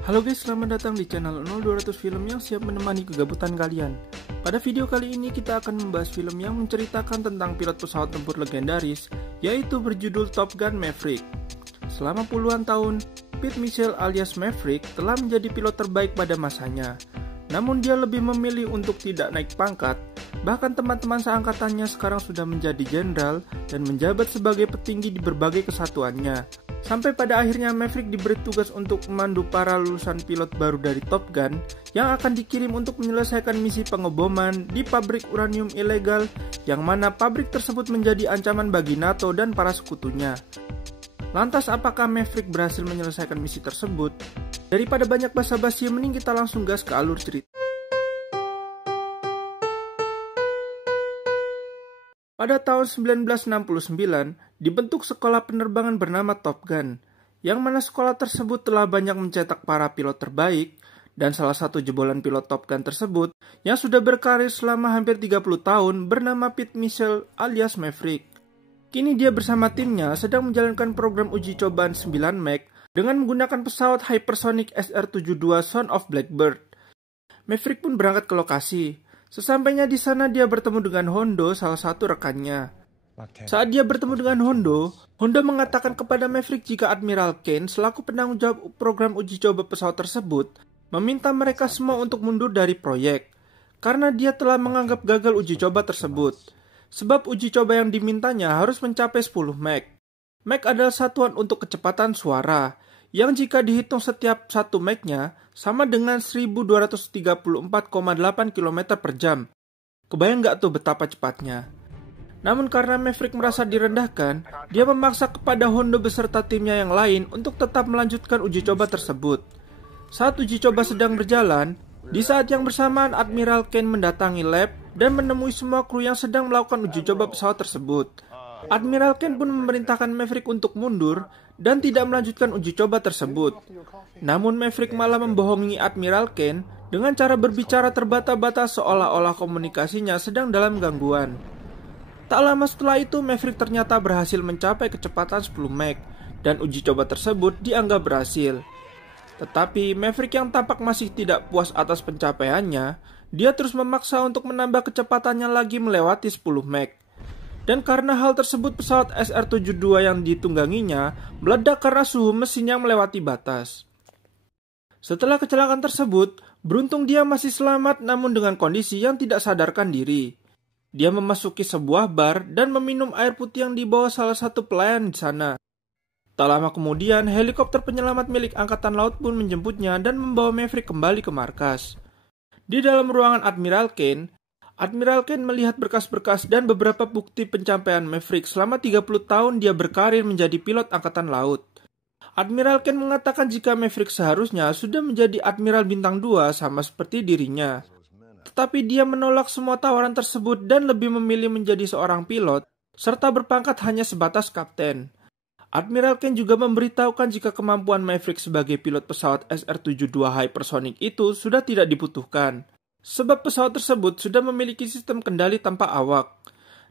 Halo guys, selamat datang di channel 0200 Film yang siap menemani kegabutan kalian. Pada video kali ini kita akan membahas film yang menceritakan tentang pilot pesawat tempur legendaris, yaitu berjudul Top Gun Maverick. Selama puluhan tahun, Pete Michelle alias Maverick telah menjadi pilot terbaik pada masanya. Namun dia lebih memilih untuk tidak naik pangkat. Bahkan teman-teman seangkatannya sekarang sudah menjadi jenderal dan menjabat sebagai petinggi di berbagai kesatuannya. Sampai pada akhirnya Maverick diberi tugas untuk memandu para lulusan pilot baru dari Top Gun yang akan dikirim untuk menyelesaikan misi pengeboman di pabrik uranium ilegal, yang mana pabrik tersebut menjadi ancaman bagi NATO dan para sekutunya. Lantas apakah Maverick berhasil menyelesaikan misi tersebut? Daripada banyak basa-basi, mending kita langsung gas ke alur cerita. Pada tahun 1969, dibentuk sekolah penerbangan bernama Top Gun, yang mana sekolah tersebut telah banyak mencetak para pilot terbaik, dan salah satu jebolan pilot Top Gun tersebut yang sudah berkarir selama hampir 30 tahun bernama Pete Michelle alias Maverick. Kini dia bersama timnya sedang menjalankan program uji cobaan 9 Mach dengan menggunakan pesawat hypersonic SR-72 Son of Blackbird. Maverick pun berangkat ke lokasi. Sesampainya di sana dia bertemu dengan Hondo, salah satu rekannya. Saat dia bertemu dengan Hondo mengatakan kepada Maverick jika Admiral Kane selaku penanggung jawab program uji coba pesawat tersebut meminta mereka semua untuk mundur dari proyek karena dia telah menganggap gagal uji coba tersebut. Sebab uji coba yang dimintanya harus mencapai 10 Mach. Mach adalah satuan untuk kecepatan suara, yang jika dihitung setiap 1 Mach-nya sama dengan 1234,8 km per jam. Kebayang nggak tuh betapa cepatnya? Namun karena Maverick merasa direndahkan, dia memaksa kepada Hondo beserta timnya yang lain untuk tetap melanjutkan uji coba tersebut. Saat uji coba sedang berjalan, di saat yang bersamaan Admiral Kane mendatangi lab dan menemui semua kru yang sedang melakukan uji coba pesawat tersebut. Admiral Kane pun memerintahkan Maverick untuk mundur dan tidak melanjutkan uji coba tersebut. Namun Maverick malah membohongi Admiral Kane dengan cara berbicara terbata-bata seolah-olah komunikasinya sedang dalam gangguan. Tak lama setelah itu Maverick ternyata berhasil mencapai kecepatan 10 Mach dan uji coba tersebut dianggap berhasil. Tetapi Maverick yang tampak masih tidak puas atas pencapaiannya, dia terus memaksa untuk menambah kecepatannya lagi melewati 10 Mach. Dan karena hal tersebut pesawat SR-72 yang ditungganginya meledak karena suhu mesin yang melewati batas. Setelah kecelakaan tersebut, beruntung dia masih selamat namun dengan kondisi yang tidak sadarkan diri. Dia memasuki sebuah bar dan meminum air putih yang dibawa salah satu pelayan di sana. Tak lama kemudian, helikopter penyelamat milik Angkatan Laut pun menjemputnya dan membawa Maverick kembali ke markas. Di dalam ruangan Admiral Kane melihat berkas-berkas dan beberapa bukti pencapaian Maverick selama 30 tahun dia berkarir menjadi pilot Angkatan Laut. Admiral Kane mengatakan jika Maverick seharusnya sudah menjadi Admiral Bintang 2 sama seperti dirinya. Tetapi dia menolak semua tawaran tersebut dan lebih memilih menjadi seorang pilot, serta berpangkat hanya sebatas kapten. Admiral Kane juga memberitahukan jika kemampuan Maverick sebagai pilot pesawat SR-72 hypersonic itu sudah tidak dibutuhkan, sebab pesawat tersebut sudah memiliki sistem kendali tanpa awak.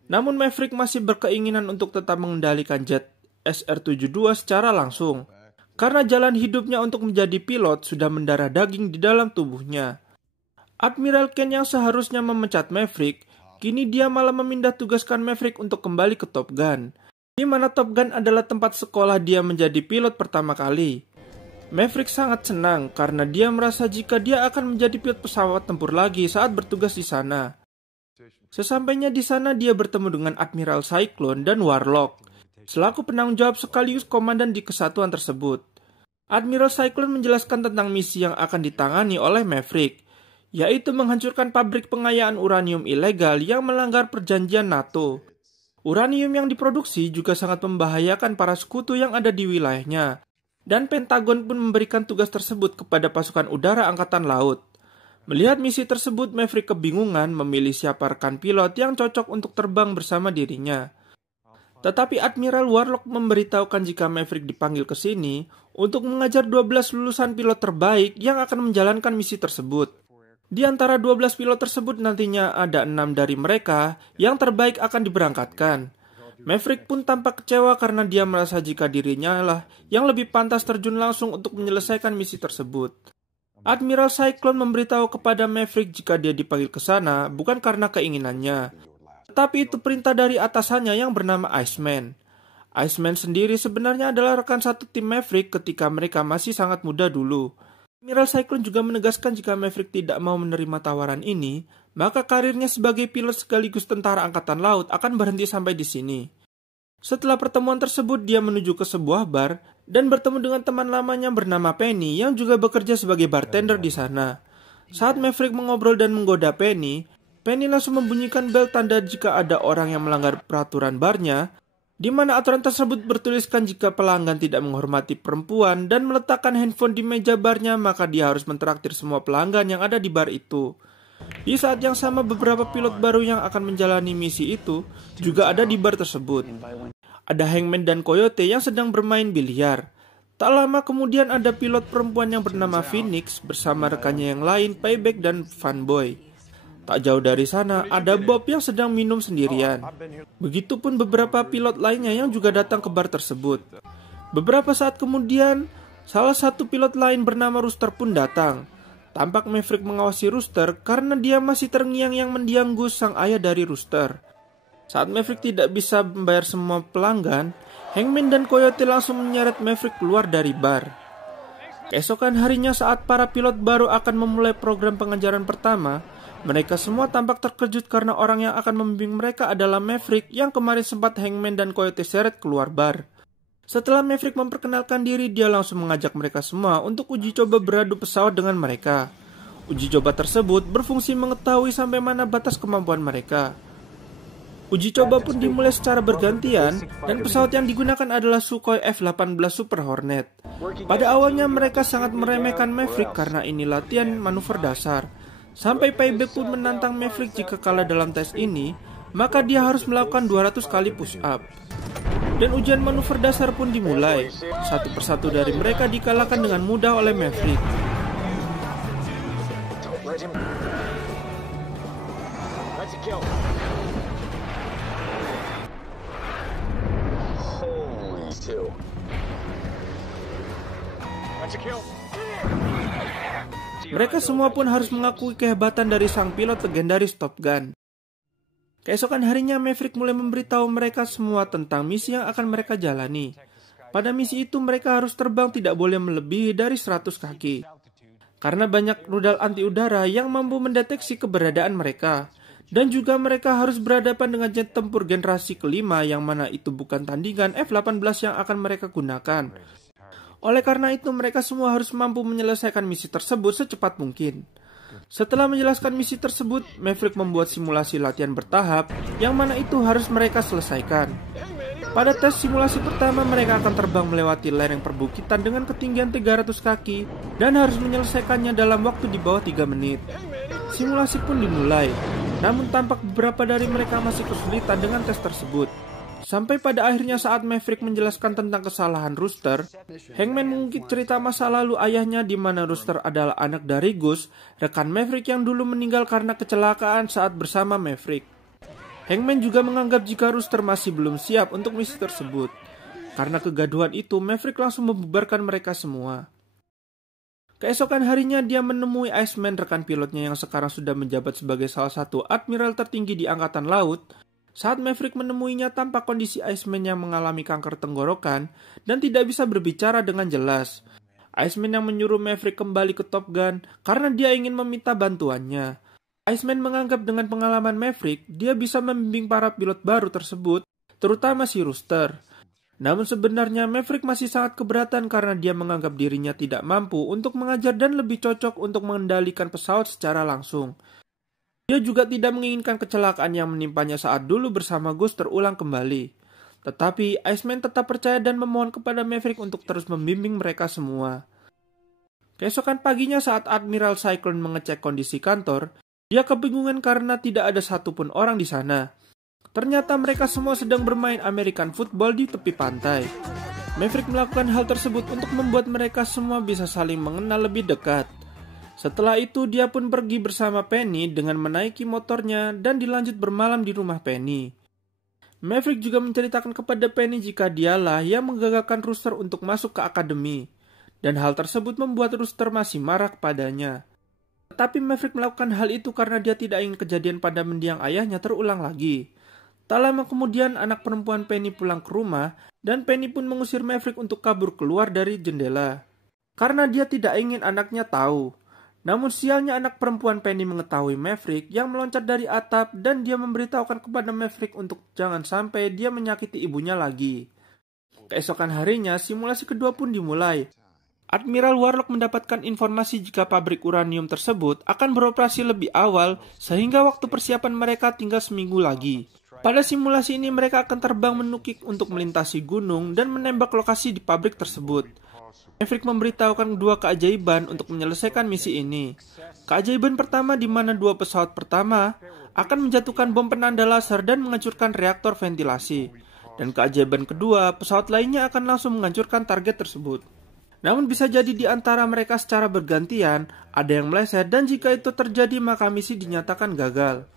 Namun Maverick masih berkeinginan untuk tetap mengendalikan jet SR-72 secara langsung, karena jalan hidupnya untuk menjadi pilot sudah mendarah daging di dalam tubuhnya. Admiral Kane yang seharusnya memecat Maverick, kini dia malah memindah tugaskan Maverick untuk kembali ke Top Gun, di mana Top Gun adalah tempat sekolah dia menjadi pilot pertama kali. Maverick sangat senang karena dia merasa jika dia akan menjadi pilot pesawat tempur lagi saat bertugas di sana. Sesampainya di sana dia bertemu dengan Admiral Cyclone dan Warlock, selaku penanggung jawab sekaligus komandan di kesatuan tersebut. Admiral Cyclone menjelaskan tentang misi yang akan ditangani oleh Maverick, yaitu menghancurkan pabrik pengayaan uranium ilegal yang melanggar perjanjian NATO. Uranium yang diproduksi juga sangat membahayakan para sekutu yang ada di wilayahnya, dan Pentagon pun memberikan tugas tersebut kepada pasukan udara Angkatan Laut. Melihat misi tersebut, Maverick kebingungan memilih siapa rekan pilot yang cocok untuk terbang bersama dirinya. Tetapi Admiral Warlock memberitahukan jika Maverick dipanggil ke sini untuk mengajar 12 lulusan pilot terbaik yang akan menjalankan misi tersebut. Di antara 12 pilot tersebut nantinya ada 6 dari mereka yang terbaik akan diberangkatkan. Maverick pun tampak kecewa karena dia merasa jika dirinya lah yang lebih pantas terjun langsung untuk menyelesaikan misi tersebut. Admiral Cyclone memberitahu kepada Maverick jika dia dipanggil ke sana bukan karena keinginannya, tetapi itu perintah dari atasannya yang bernama Iceman. Iceman sendiri sebenarnya adalah rekan satu tim Maverick ketika mereka masih sangat muda dulu. Admiral Cyclone juga menegaskan jika Maverick tidak mau menerima tawaran ini, maka karirnya sebagai pilot sekaligus tentara angkatan laut akan berhenti sampai di sini. Setelah pertemuan tersebut, dia menuju ke sebuah bar dan bertemu dengan teman lamanya bernama Penny yang juga bekerja sebagai bartender di sana. Saat Maverick mengobrol dan menggoda Penny, Penny langsung membunyikan bel tanda jika ada orang yang melanggar peraturan barnya, di mana aturan tersebut bertuliskan jika pelanggan tidak menghormati perempuan dan meletakkan handphone di meja barnya, maka dia harus mentraktir semua pelanggan yang ada di bar itu. Di saat yang sama, beberapa pilot baru yang akan menjalani misi itu juga ada di bar tersebut. Ada Hangman dan Coyote yang sedang bermain biliar. Tak lama kemudian ada pilot perempuan yang bernama Phoenix bersama rekannya yang lain, Payback dan Fanboy. Tak jauh dari sana, ada Bob yang sedang minum sendirian. Begitupun beberapa pilot lainnya yang juga datang ke bar tersebut. Beberapa saat kemudian, salah satu pilot lain bernama Rooster pun datang. Tampak Maverick mengawasi Rooster karena dia masih terngiang-ngiang mendiang Gus, sang ayah dari Rooster. Saat Maverick tidak bisa membayar semua pelanggan, Hangman dan Coyote langsung menyeret Maverick keluar dari bar. Keesokan harinya saat para pilot baru akan memulai program pengajaran pertama, mereka semua tampak terkejut karena orang yang akan membimbing mereka adalah Maverick yang kemarin sempat Hangman dan Coyote seret keluar bar. Setelah Maverick memperkenalkan diri, dia langsung mengajak mereka semua untuk uji coba beradu pesawat dengan mereka. Uji coba tersebut berfungsi mengetahui sampai mana batas kemampuan mereka. Uji coba pun dimulai secara bergantian dan pesawat yang digunakan adalah Sukhoi F-18 Super Hornet. Pada awalnya mereka sangat meremehkan Maverick karena ini latihan manuver dasar. Sampai Payback pun menantang Maverick jika kalah dalam tes ini, maka dia harus melakukan 200 kali push up. Dan ujian manuver dasar pun dimulai. Satu persatu dari mereka dikalahkan dengan mudah oleh Maverick. Mereka semua pun harus mengakui kehebatan dari sang pilot legendaris Top Gun. Keesokan harinya Maverick mulai memberitahu mereka semua tentang misi yang akan mereka jalani. Pada misi itu mereka harus terbang tidak boleh melebihi dari 100 kaki. Karena banyak rudal anti udara yang mampu mendeteksi keberadaan mereka. Dan juga mereka harus berhadapan dengan jet tempur generasi kelima yang mana itu bukan tandingan F-18 yang akan mereka gunakan. Oleh karena itu mereka semua harus mampu menyelesaikan misi tersebut secepat mungkin. Setelah menjelaskan misi tersebut, Maverick membuat simulasi latihan bertahap yang mana itu harus mereka selesaikan. Pada tes simulasi pertama, mereka akan terbang melewati lereng perbukitan dengan ketinggian 300 kaki dan harus menyelesaikannya dalam waktu di bawah 3 menit. Simulasi pun dimulai, namun tampak beberapa dari mereka masih kesulitan dengan tes tersebut. Sampai pada akhirnya saat Maverick menjelaskan tentang kesalahan Rooster, Hangman mengungkit cerita masa lalu ayahnya di mana Rooster adalah anak dari Gus, rekan Maverick yang dulu meninggal karena kecelakaan saat bersama Maverick. Hangman juga menganggap jika Rooster masih belum siap untuk misi tersebut. Karena kegaduhan itu, Maverick langsung membubarkan mereka semua. Keesokan harinya dia menemui Iceman, rekan pilotnya yang sekarang sudah menjabat sebagai salah satu admiral tertinggi di Angkatan Laut. Saat Maverick menemuinya, tampak kondisi Iceman yang mengalami kanker tenggorokan dan tidak bisa berbicara dengan jelas. Iceman yang menyuruh Maverick kembali ke Top Gun karena dia ingin meminta bantuannya. Iceman menganggap dengan pengalaman Maverick, dia bisa membimbing para pilot baru tersebut, terutama si Rooster. Namun sebenarnya Maverick masih sangat keberatan karena dia menganggap dirinya tidak mampu untuk mengajar dan lebih cocok untuk mengendalikan pesawat secara langsung. Dia juga tidak menginginkan kecelakaan yang menimpanya saat dulu bersama Gus terulang kembali. Tetapi Iceman tetap percaya dan memohon kepada Maverick untuk terus membimbing mereka semua. Keesokan paginya saat Admiral Cyclone mengecek kondisi kantor, dia kebingungan karena tidak ada satupun orang di sana. Ternyata mereka semua sedang bermain American football di tepi pantai. Maverick melakukan hal tersebut untuk membuat mereka semua bisa saling mengenal lebih dekat. Setelah itu dia pun pergi bersama Penny dengan menaiki motornya dan dilanjut bermalam di rumah Penny. Maverick juga menceritakan kepada Penny jika dialah yang menggagalkan Rooster untuk masuk ke akademi, dan hal tersebut membuat Rooster masih marah kepadanya. Tetapi Maverick melakukan hal itu karena dia tidak ingin kejadian pada mendiang ayahnya terulang lagi. Tak lama kemudian anak perempuan Penny pulang ke rumah, dan Penny pun mengusir Maverick untuk kabur keluar dari jendela. Karena dia tidak ingin anaknya tahu. Namun sialnya anak perempuan Penny mengetahui Maverick yang meloncat dari atap dan dia memberitahukan kepada Maverick untuk jangan sampai dia menyakiti ibunya lagi. Keesokan harinya, simulasi kedua pun dimulai. Admiral Warlock mendapatkan informasi jika pabrik uranium tersebut akan beroperasi lebih awal sehingga waktu persiapan mereka tinggal seminggu lagi. Pada simulasi ini mereka akan terbang menukik untuk melintasi gunung dan menembak lokasi di pabrik tersebut. Maverick memberitahukan dua keajaiban untuk menyelesaikan misi ini. Keajaiban pertama di mana dua pesawat pertama akan menjatuhkan bom penanda laser dan menghancurkan reaktor ventilasi. Dan keajaiban kedua, pesawat lainnya akan langsung menghancurkan target tersebut. Namun bisa jadi di antara mereka secara bergantian, ada yang meleset dan jika itu terjadi maka misi dinyatakan gagal.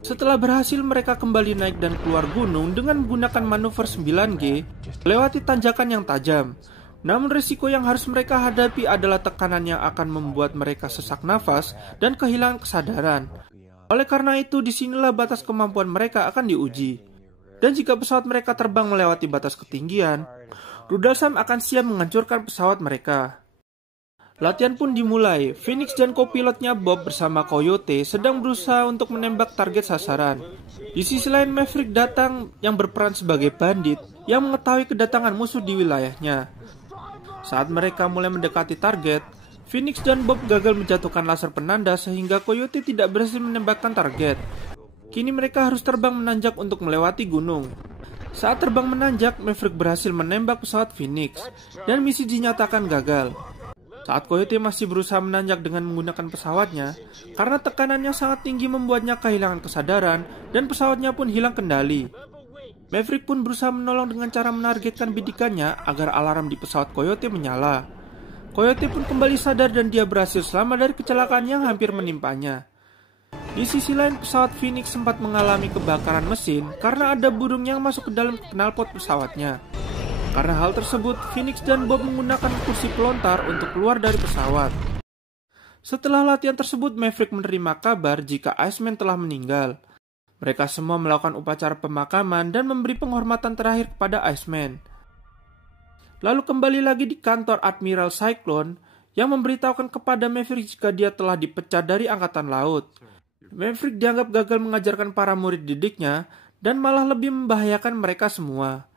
Setelah berhasil mereka kembali naik dan keluar gunung dengan menggunakan manuver 9G, melewati tanjakan yang tajam. Namun risiko yang harus mereka hadapi adalah tekanan yang akan membuat mereka sesak nafas dan kehilangan kesadaran. Oleh karena itu, disinilah batas kemampuan mereka akan diuji. Dan jika pesawat mereka terbang melewati batas ketinggian, rudal SAM akan siap menghancurkan pesawat mereka. Latihan pun dimulai. Phoenix dan kopilotnya Bob bersama Coyote sedang berusaha untuk menembak target sasaran. Di sisi lain Maverick datang yang berperan sebagai bandit yang mengetahui kedatangan musuh di wilayahnya. Saat mereka mulai mendekati target, Phoenix dan Bob gagal menjatuhkan laser penanda sehingga Coyote tidak berhasil menembakkan target. Kini mereka harus terbang menanjak untuk melewati gunung. Saat terbang menanjak, Maverick berhasil menembak pesawat Phoenix dan misi dinyatakan gagal. Saat Coyote masih berusaha menanjak dengan menggunakan pesawatnya, karena tekanannya sangat tinggi membuatnya kehilangan kesadaran dan pesawatnya pun hilang kendali. Maverick pun berusaha menolong dengan cara menargetkan bidikannya agar alarm di pesawat Coyote menyala. Coyote pun kembali sadar dan dia berhasil selamat dari kecelakaan yang hampir menimpanya. Di sisi lain pesawat Phoenix sempat mengalami kebakaran mesin karena ada burung yang masuk ke dalam knalpot pesawatnya. Karena hal tersebut, Phoenix dan Bob menggunakan kursi pelontar untuk keluar dari pesawat. Setelah latihan tersebut, Maverick menerima kabar jika Iceman telah meninggal. Mereka semua melakukan upacara pemakaman dan memberi penghormatan terakhir kepada Iceman. Lalu kembali lagi di kantor Admiral Cyclone yang memberitahukan kepada Maverick jika dia telah dipecat dari Angkatan Laut. Maverick dianggap gagal mengajarkan para murid didiknya dan malah lebih membahayakan mereka semua.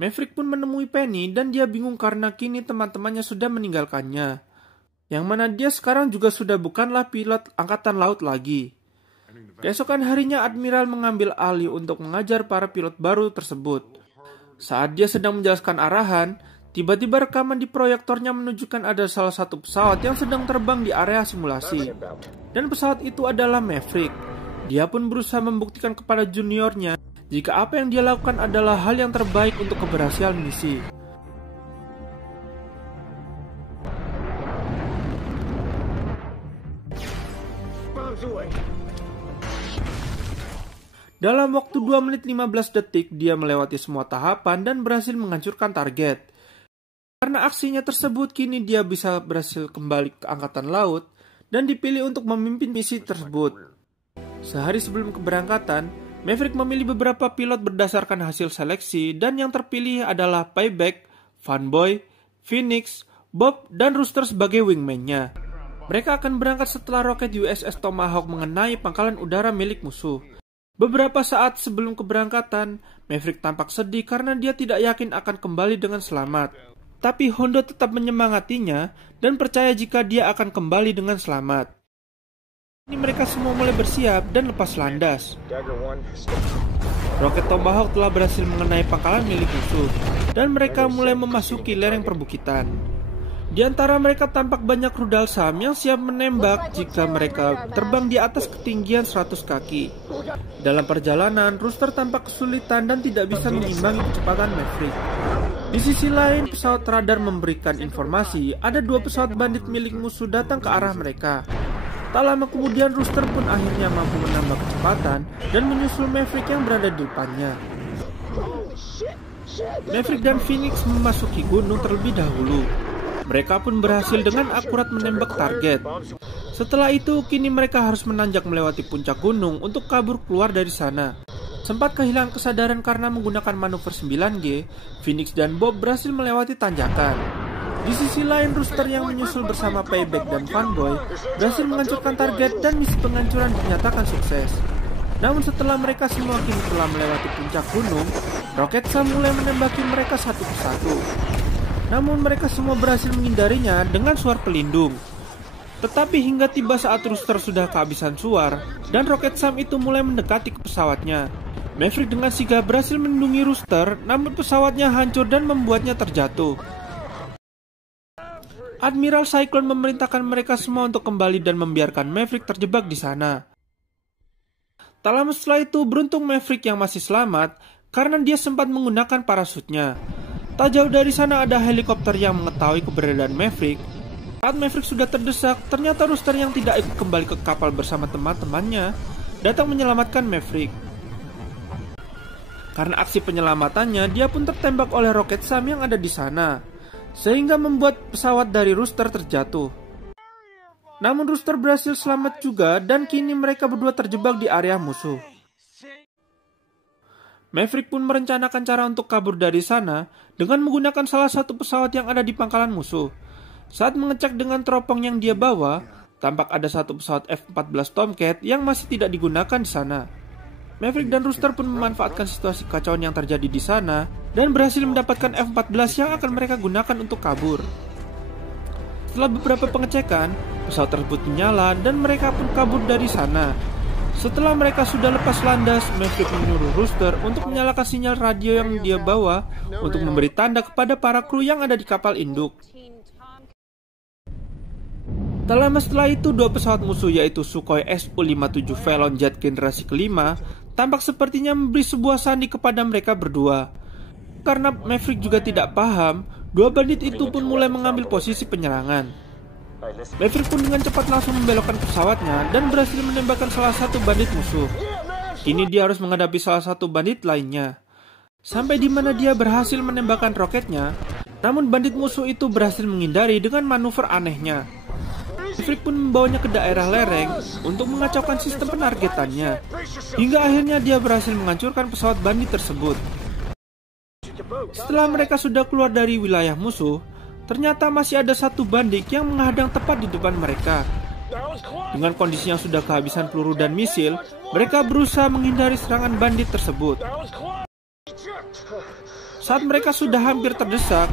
Maverick pun menemui Penny dan dia bingung karena kini teman-temannya sudah meninggalkannya. Yang mana dia sekarang juga sudah bukanlah pilot Angkatan Laut lagi. Keesokan harinya Admiral mengambil alih untuk mengajar para pilot baru tersebut. Saat dia sedang menjelaskan arahan, tiba-tiba rekaman di proyektornya menunjukkan ada salah satu pesawat yang sedang terbang di area simulasi. Dan pesawat itu adalah Maverick. Dia pun berusaha membuktikan kepada juniornya jika apa yang dia lakukan adalah hal yang terbaik untuk keberhasilan misi. Dalam waktu 2 menit 15 detik, dia melewati semua tahapan dan berhasil menghancurkan target. Karena aksinya tersebut, kini dia bisa berhasil kembali ke Angkatan Laut dan dipilih untuk memimpin misi tersebut. Sehari sebelum keberangkatan, Maverick memilih beberapa pilot berdasarkan hasil seleksi dan yang terpilih adalah Payback, Fanboy, Phoenix, Bob, dan Rooster sebagai wingman-nya. Mereka akan berangkat setelah roket USS Tomahawk mengenai pangkalan udara milik musuh. Beberapa saat sebelum keberangkatan, Maverick tampak sedih karena dia tidak yakin akan kembali dengan selamat. Tapi Hondo tetap menyemangatinya dan percaya jika dia akan kembali dengan selamat. Ini mereka semua mulai bersiap dan lepas landas. Roket Tomahawk telah berhasil mengenai pangkalan milik musuh dan mereka mulai memasuki lereng perbukitan. Di antara mereka tampak banyak rudal SAM yang siap menembak jika mereka terbang di atas ketinggian 100 kaki. Dalam perjalanan, Rooster tampak kesulitan dan tidak bisa mengimbangi kecepatan Maverick. Di sisi lain, pesawat radar memberikan informasi ada 2 pesawat bandit milik musuh datang ke arah mereka. Tak lama kemudian Rooster pun akhirnya mampu menambah kecepatan dan menyusul Maverick yang berada di depannya. Maverick dan Phoenix memasuki gunung terlebih dahulu. Mereka pun berhasil dengan akurat menembak target. Setelah itu, kini mereka harus menanjak melewati puncak gunung untuk kabur keluar dari sana. Sempat kehilangan kesadaran karena menggunakan manuver 9G, Phoenix dan Bob berhasil melewati tanjakan. Di sisi lain, Rooster yang menyusul bersama Payback dan Funboy berhasil menghancurkan target dan misi penghancuran dinyatakan sukses. Namun setelah mereka semua kini telah melewati puncak gunung, Rocket Sam mulai menembaki mereka satu persatu. Namun mereka semua berhasil menghindarinya dengan suar pelindung. Tetapi hingga tiba saat Rooster sudah kehabisan suar dan Rocket Sam itu mulai mendekati ke pesawatnya, Maverick dengan sigap berhasil melindungi Rooster, namun pesawatnya hancur dan membuatnya terjatuh. Admiral Cyclone memerintahkan mereka semua untuk kembali dan membiarkan Maverick terjebak di sana. Tak lama setelah itu, beruntung Maverick yang masih selamat karena dia sempat menggunakan parasutnya. Tak jauh dari sana ada helikopter yang mengetahui keberadaan Maverick. Saat Maverick sudah terdesak, ternyata Rooster yang tidak ikut kembali ke kapal bersama teman-temannya datang menyelamatkan Maverick. Karena aksi penyelamatannya, dia pun tertembak oleh Rocket Sam yang ada di sana, sehingga membuat pesawat dari Rooster terjatuh. Namun Rooster berhasil selamat juga dan kini mereka berdua terjebak di area musuh. Maverick pun merencanakan cara untuk kabur dari sana dengan menggunakan salah satu pesawat yang ada di pangkalan musuh. Saat mengecek dengan teropong yang dia bawa, tampak ada satu pesawat F-14 Tomcat yang masih tidak digunakan di sana. Maverick dan Rooster pun memanfaatkan situasi kacauan yang terjadi di sana dan berhasil mendapatkan F-14 yang akan mereka gunakan untuk kabur. Setelah beberapa pengecekan, pesawat tersebut menyala dan mereka pun kabur dari sana. Setelah mereka sudah lepas landas, Maverick menyuruh Rooster untuk menyalakan sinyal radio yang dia bawa untuk memberi tanda kepada para kru yang ada di kapal induk. Tak lama setelah itu, dua pesawat musuh yaitu Sukhoi Su-57 Velon Jet generasi kelima tampak sepertinya memberi sebuah sandi kepada mereka berdua. Karena Maverick juga tidak paham, dua bandit itu pun mulai mengambil posisi penyerangan. Maverick pun dengan cepat langsung membelokkan pesawatnya dan berhasil menembakkan salah satu bandit musuh. Kini dia harus menghadapi salah satu bandit lainnya. Sampai di mana dia berhasil menembakkan roketnya, namun bandit musuh itu berhasil menghindari dengan manuver anehnya. Maverick pun membawanya ke daerah lereng untuk mengacaukan sistem penargetannya, hingga akhirnya dia berhasil menghancurkan pesawat bandit tersebut. Setelah mereka sudah keluar dari wilayah musuh, ternyata masih ada satu bandit yang menghadang tepat di depan mereka. Dengan kondisi yang sudah kehabisan peluru dan misil, mereka berusaha menghindari serangan bandit tersebut. Saat mereka sudah hampir terdesak,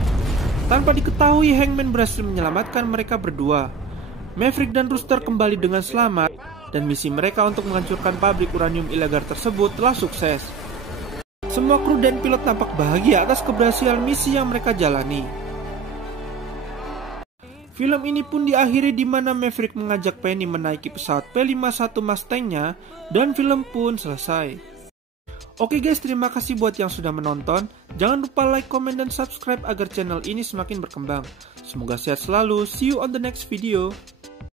tanpa diketahui Hangman berhasil menyelamatkan mereka berdua. Maverick dan Rooster kembali dengan selamat, dan misi mereka untuk menghancurkan pabrik uranium ilegal tersebut telah sukses. Semua kru dan pilot tampak bahagia atas keberhasilan misi yang mereka jalani. Film ini pun diakhiri di mana Maverick mengajak Penny menaiki pesawat P-51 Mustang-nya dan film pun selesai. Oke guys, terima kasih buat yang sudah menonton. Jangan lupa like, comment, dan subscribe agar channel ini semakin berkembang. Semoga sehat selalu. See you on the next video.